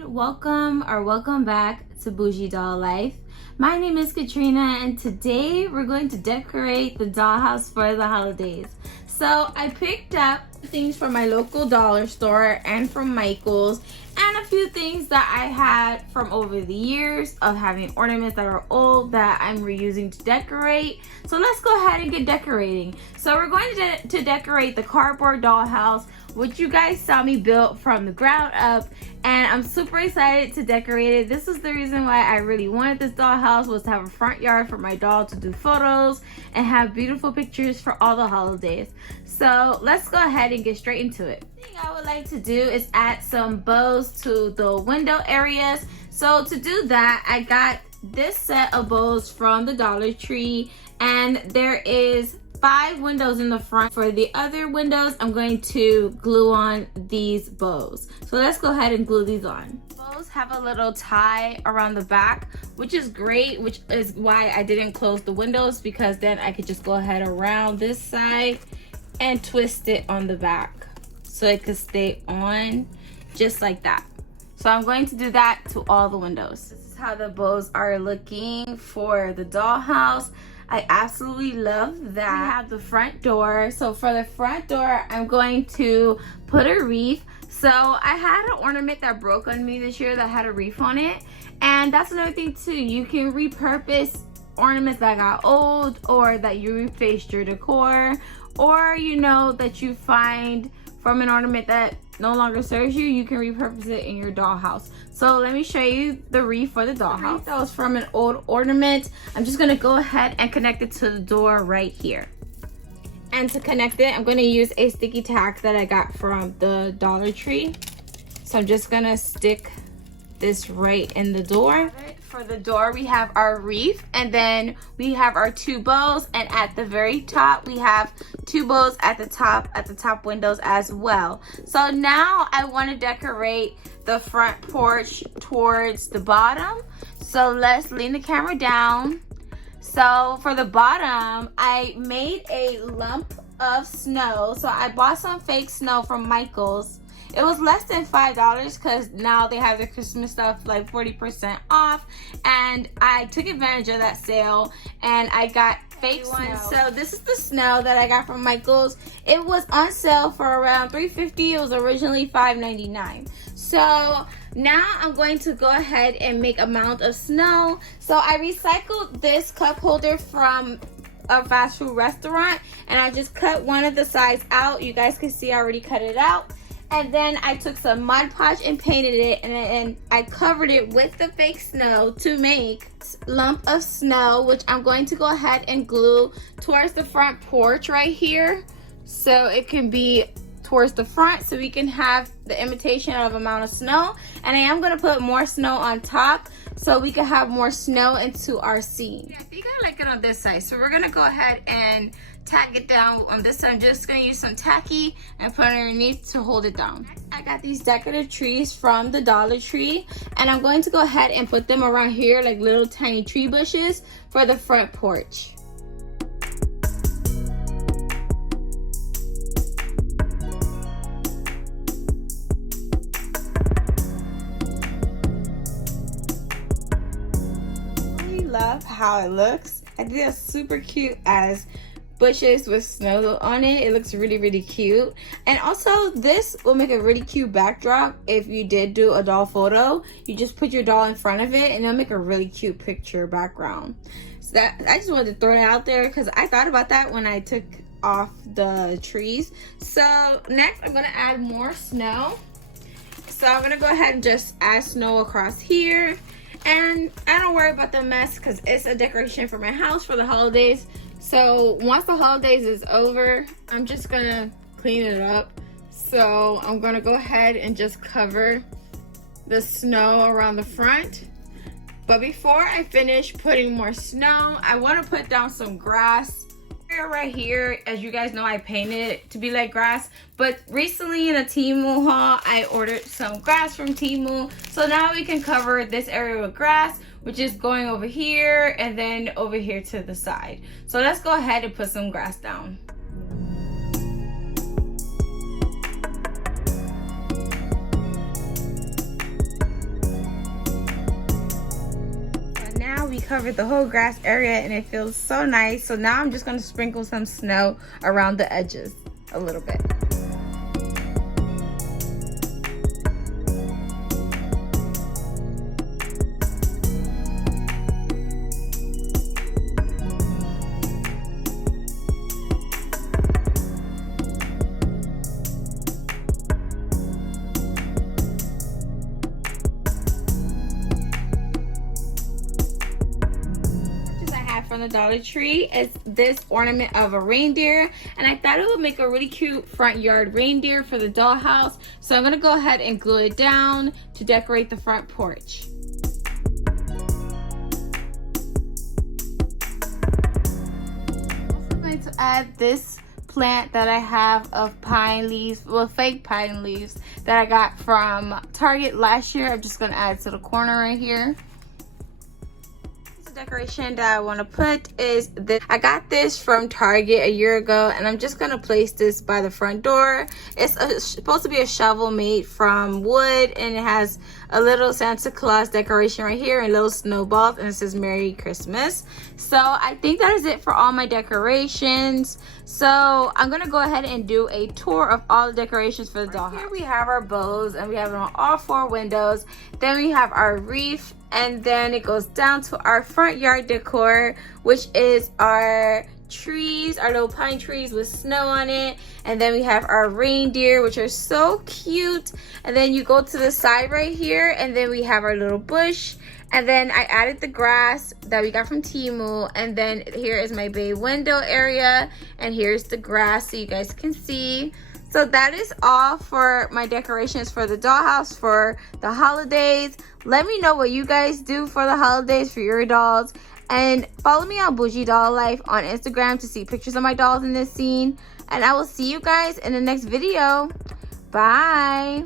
everyone, welcome back to Bougie Doll Life. My name is Katrina and today we're going to decorate the dollhouse for the holidays. So I picked up things from my local dollar store and from Michael's and a few things that I had from over the years of having ornaments that are old that I'm reusing to decorate. So let's go ahead and get decorating. So we're going to decorate the cardboard dollhouse, which you guys saw me build from the ground up, and I'm super excited to decorate it. This is the reason why I really wanted this dollhouse, was to have a front yard for my doll to do photos and have beautiful pictures for all the holidays. So let's go ahead and get straight into it. The thing I would like to do is add some bows to the window areas. So to do that, I got this set of bows from the Dollar Tree, and there is 5 windows in the front. For the other windows, I'm going to glue on these bows. So let's go ahead and glue these on. Bows have a little tie around the back, which is great, which is why I didn't close the windows, because then I could just go ahead around this side and twist it on the back so it could stay on just like that. So I'm going to do that to all the windows. This is how the bows are looking for the dollhouse. I absolutely love that. We have the front door. So for the front door, I'm going to put a wreath. So I had an ornament that broke on me this year that had a wreath on it. And that's another thing too. You can repurpose ornaments that got old, or that you refaced your decor, or that you find from an ornament that no longer serves you, you can repurpose it in your dollhouse. So let me show you the wreath for the dollhouse. That was from an old ornament. I'm just gonna go ahead and connect it to the door right here. And to connect it, I'm gonna use a sticky tack that I got from the Dollar Tree. So I'm just gonna stick this right in the door. For the door, we have our wreath, and then we have our 2 bows, and at the very top we have 2 bows at the top windows as well. So now I want to decorate the front porch towards the bottom. So let's lean the camera down. So for the bottom, I made a lump of snow. So I bought some fake snow from Michael's. It was less than $5 because now they have the Christmas stuff like 40% off, and I took advantage of that sale and I got fake snow. So this is the snow that I got from Michael's. It was on sale for around $3.50. It was originally $5.99. So now I'm going to go ahead and make a mound of snow. So I recycled this cup holder from a fast food restaurant, and I just cut one of the sides out. You guys can see I already cut it out. And then I took some Mod Podge and painted it, and I covered it with the fake snow to make a lump of snow, which I'm going to go ahead and glue towards the front porch right here, so it can be towards the front, so we can have the imitation of amount of snow. And I am going to put more snow on top so we can have more snow into our scene. I think I like it on this side, so we're going to go ahead and tack it down on this side. I'm just going to use some tacky and put it underneath to hold it down. I got these decorative trees from the Dollar Tree, and I'm going to go ahead and put them around here like little tiny tree bushes for the front porch. Love how it looks. I think that's super cute as bushes with snow on it. It looks really cute. And also this will make a really cute backdrop if you did do a doll photo. You just put your doll in front of it and it'll make a really cute picture background. So that, I just wanted to throw that out there because I thought about that when I took off the trees. So next I'm gonna add more snow. So I'm gonna go ahead and just add snow across here. And I don't worry about the mess because it's a decoration for my house for the holidays. So once the holidays is over, I'm just gonna clean it up. So I'm gonna go ahead and just cover the snow around the front. But before I finish putting more snow, I want to put down some grass. Right here, as you guys know, I painted it to be like grass, but recently in a Temu haul I ordered some grass from Temu, so now we can cover this area with grass, which is going over here and then over here to the side. So let's go ahead and put some grass down. covered the whole grass area and it feels so nice. So now I'm just going to sprinkle some snow around the edges a little bit. From the Dollar Tree is this ornament of a reindeer, and I thought it would make a really cute front yard reindeer for the dollhouse, so I'm gonna go ahead and glue it down to decorate the front porch. I'm also going to add this plant that I have of pine leaves, well, fake pine leaves that I got from Target last year. I'm just gonna add to the corner right here. Decoration that I want to put is this. I got this from Target a year ago, and I'm just going to place this by the front door. It's supposed to be a shovel made from wood, and it has a little Santa Claus decoration right here and little snowballs, and it says Merry Christmas. So I think that is it for all my decorations. So I'm gonna go ahead and do a tour of all the decorations for the dollhouse. Here we have our bows, and we have it on all 4 windows. Then we have our wreath, and then it goes down to our front yard decor, which is our trees, our little pine trees with snow on it. And then we have our reindeer, which are so cute. And then you go to the side right here, and then we have our little bush. And then I added the grass that we got from Temu. And then here is my bay window area, and here's the grass so you guys can see. So that is all for my decorations for the dollhouse for the holidays. Let me know what you guys do for the holidays for your dolls. And follow me on Bougie Doll Life on Instagram to see pictures of my dolls in this scene. And I will see you guys in the next video. Bye.